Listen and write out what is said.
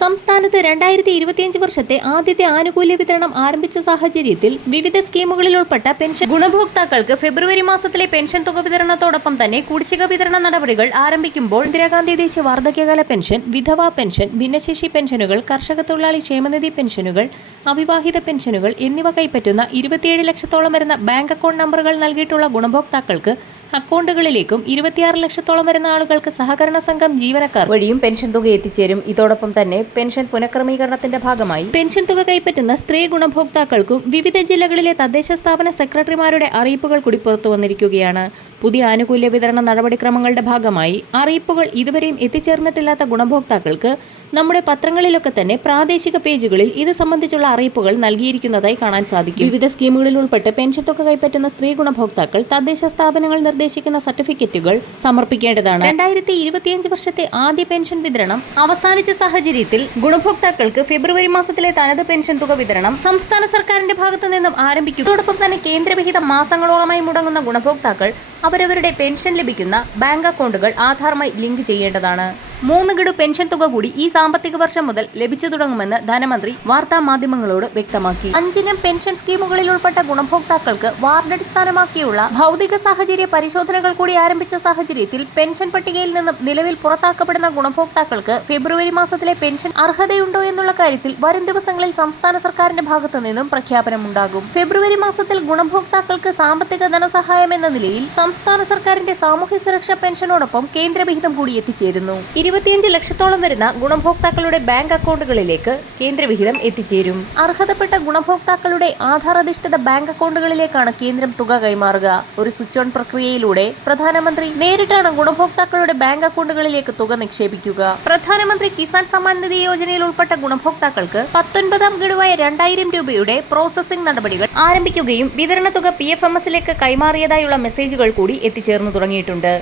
സംസ്ഥാനത്ത് 2025 വർഷത്തെ ആദ്യത്തെ ആനുകൂല്യ വിതരണം ആരംഭിച്ച സാഹചര്യത്തിൽ വിവിധ സ്കീമുകളിൽ ഉൾപ്പെട്ട പെൻഷൻ ഗുണഭോക്താക്കൾക്ക് ഫെബ്രുവരി മാസത്തിലെ പെൻഷൻ തുക വിതരണത്തോടൊപ്പം തന്നെ കുടിശ്ശിക വിതരണ നടപടികൾ ആരംഭിക്കുമ്പോൾ ഇന്ദിരാഗാന്ധി ദേശീയ വാർദ്ധക്യകാല പെൻഷൻ, വിധവാ പെൻഷൻ, ഭിന്നശേഷി പെൻഷനുകൾ, കർഷക തൊഴിലാളി ക്ഷേമനിധി പെൻഷനുകൾ, അവിവാഹിത പെൻഷനുകൾ എന്നിവ കൈപ്പറ്റുന്ന 27 ലക്ഷത്തോളം വരുന്ന ബാങ്ക് അക്കൗണ്ട് നമ്പറുകൾ നൽകിയിട്ടുള്ള ഗുണഭോക്താക്കൾക്ക് അക്കൗണ്ടുകളിലേക്കും 26 ലക്ഷത്തോളം വരുന്ന ആളുകൾക്ക് സഹകരണ സംഘം ജീവനക്കാർ വഴിയും പെൻഷൻ തുക എത്തിച്ചേരും. ഇതോടൊപ്പം തന്നെ പെൻഷൻ പുനഃക്രമീകരണത്തിന്റെ ഭാഗമായി പെൻഷൻ തുക കൈപ്പറ്റുന്ന സ്ത്രീ ഗുണഭോക്താക്കൾക്കും വിവിധ ജില്ലകളിലെ തദ്ദേശ സ്ഥാപന സെക്രട്ടറിമാരുടെ അറിയിപ്പുകൾ കൂടി പുറത്തു വന്നിരിക്കുകയാണ്. പുതിയ ആനുകൂല്യ വിതരണ നടപടിക്രമങ്ങളുടെ ഭാഗമായി അറിയിപ്പുകൾ ഇതുവരെയും എത്തിച്ചേർന്നിട്ടില്ലാത്ത ഗുണഭോക്താക്കൾക്ക് നമ്മുടെ പത്രങ്ങളിലൊക്കെ തന്നെ പ്രാദേശിക പേജുകളിൽ ഇത് സംബന്ധിച്ചുള്ള അറിയിപ്പുകൾ നൽകിയിരിക്കുന്നതായി കാണാൻ സാധിക്കും. വിവിധ സ്കീമുകളിൽ ഉൾപ്പെട്ട് പെൻഷൻ തുക കൈപ്പറ്റുന്ന സ്ത്രീ ഗുണഭോക്താക്കൾ തദ്ദേശ സ്ഥാപനങ്ങൾ നിർദ്ദേശിക്കുന്ന സർട്ടിഫിക്കറ്റുകൾ സമർപ്പിക്കേണ്ടതാണ്. 2025 വർഷത്തെ ആദ്യ പെൻഷൻ വിതരണം അവസാനിച്ച സാഹചര്യത്തിൽ ഗുണഭോക്താക്കൾക്ക് ഫെബ്രുവരി മാസത്തിലെ തനത് പെൻഷൻ തുക വിതരണം സംസ്ഥാന സർക്കാരിന്റെ ഭാഗത്തു നിന്നും ആരംഭിക്കും. ഇതോടൊപ്പം തന്നെ കേന്ദ്രവിഹിതം മാസങ്ങളോളമായി മുടങ്ങുന്ന ഗുണഭോക്താക്കൾ അവരവരുടെ പെൻഷൻ ലഭിക്കുന്ന ബാങ്ക് അക്കൗണ്ടുകൾ ആധാറുമായി ലിങ്ക് ചെയ്യേണ്ടതാണ്. 3 ഗഡു പെൻഷൻ തുക കൂടി ഈ സാമ്പത്തിക വർഷം മുതൽ ലഭിച്ചു തുടങ്ങുമെന്ന് ധനമന്ത്രി വാർത്താ മാധ്യമങ്ങളോട് വ്യക്തമാക്കി. 5 ഇനം പെൻഷൻ സ്കീമുകളിൽ ഉൾപ്പെട്ട ഗുണഭോക്താക്കൾക്ക് വാർഡ് അടിസ്ഥാനമാക്കിയുള്ള ഭൗതിക സാഹചര്യ പരിശോധനകൾ കൂടി ആരംഭിച്ച സാഹചര്യത്തിൽ പെൻഷൻ പട്ടികയിൽ നിന്നും നിലവിൽ പുറത്താക്കപ്പെടുന്ന ഗുണഭോക്താക്കൾക്ക് ഫെബ്രുവരി മാസത്തിലെ പെൻഷൻ അർഹതയുണ്ടോ എന്നുള്ള കാര്യത്തിൽ വരും ദിവസങ്ങളിൽ സംസ്ഥാന സർക്കാരിന്റെ ഭാഗത്തു നിന്നും പ്രഖ്യാപനമുണ്ടാകും. ഫെബ്രുവരി മാസത്തിൽ ഗുണഭോക്താക്കൾക്ക് സാമ്പത്തിക ധനസഹായം എന്ന നിലയിൽ സംസ്ഥാന സർക്കാരിന്റെ സാമൂഹ്യ സുരക്ഷാ പെൻഷനോടൊപ്പം കേന്ദ്രവിഹിതം കൂടി എത്തിച്ചേരുന്നു. 25 ലക്ഷത്തോളം വരുന്ന ഗുണഭോക്താക്കളുടെ ബാങ്ക് അക്കൗണ്ടുകളിലേക്ക് കേന്ദ്രവിഹിതം എത്തിച്ചേരും. അർഹതപ്പെട്ട ഗുണഭോക്താക്കളുടെ ആധാർ അധിഷ്ഠിത ബാങ്ക് അക്കൗണ്ടുകളിലേക്കാണ് കേന്ദ്രം തുക കൈമാറുക. ഒരു സ്വിച്ച് ഓൺ പ്രക്രിയയിലൂടെ പ്രധാനമന്ത്രി നേരിട്ടാണ് ഗുണഭോക്താക്കളുടെ ബാങ്ക് അക്കൗണ്ടുകളിലേക്ക് തുക നിക്ഷേപിക്കുക. പ്രധാനമന്ത്രി കിസാൻ സമ്മാൻ നിധി യോജനയിൽ ഉൾപ്പെട്ട ഗുണഭോക്താക്കൾക്ക് 19ാം ഗഡുവായ 2000 രൂപയുടെ പ്രോസസിംഗ് നടപടികൾ ആരംഭിക്കുകയും വിതരണ തുക PFMS-ലേക്ക് കൈമാറിയതായുള്ള മെസ്സേജുകൾ കൂടി എത്തിച്ചേർന്നു തുടങ്ങിയിട്ടുണ്ട്.